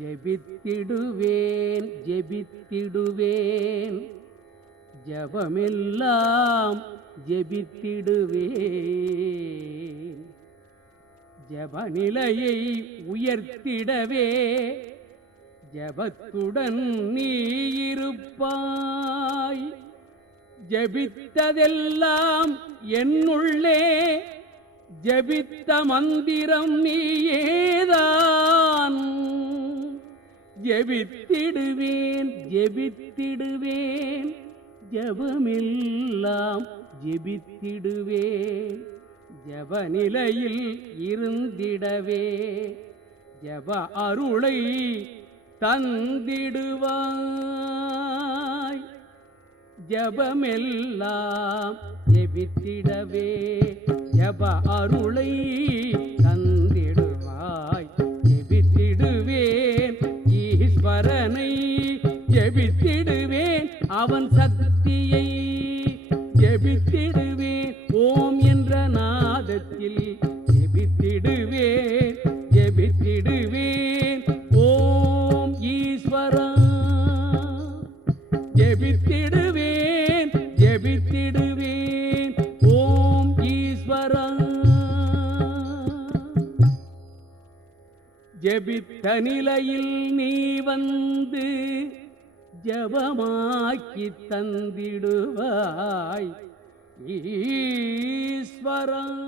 ஜெபித்திடுவேன் ஜெபித்திடுவேன். ஜபமெல்லாம் ஜெபித்திடுவேன். ஜபநிலையை உயர்த்திடவே ஜபத்துடன் நீ இருப்பாய். ஜபித்ததெல்லாம் என்னுள்ளே ஜபித்த மந்திரம் நீயே. ஜெபித்திடுவேன் ஜெபித்திடுவேன். ஜபமெல்லாம் ஜெபித்திடுவேன் ஜபநிலையில் இருந்திடவே. ஜப அருளை தந்திடுவாய். ஜபமெல்லாம் ஜெபித்திடவே ஜப அருளை ஜெபித்திடுவேன் அவன் சக்தியை. ஜெபித்திடுவேன் ஓம் என்ற நாதத்தில். ஜெபித்திடுவேன் ஜெபித்திடுவேன் ஓம் ஈஸ்வரா. ஜெபித்திடுவேன் ஜெபித்திடுவேன் ஓம் ஈஸ்வரா. ஜெபித்த நிலையில் நீ வந்து ஜபமாக்கி தந்திடுவாய். ஈஸ்வரா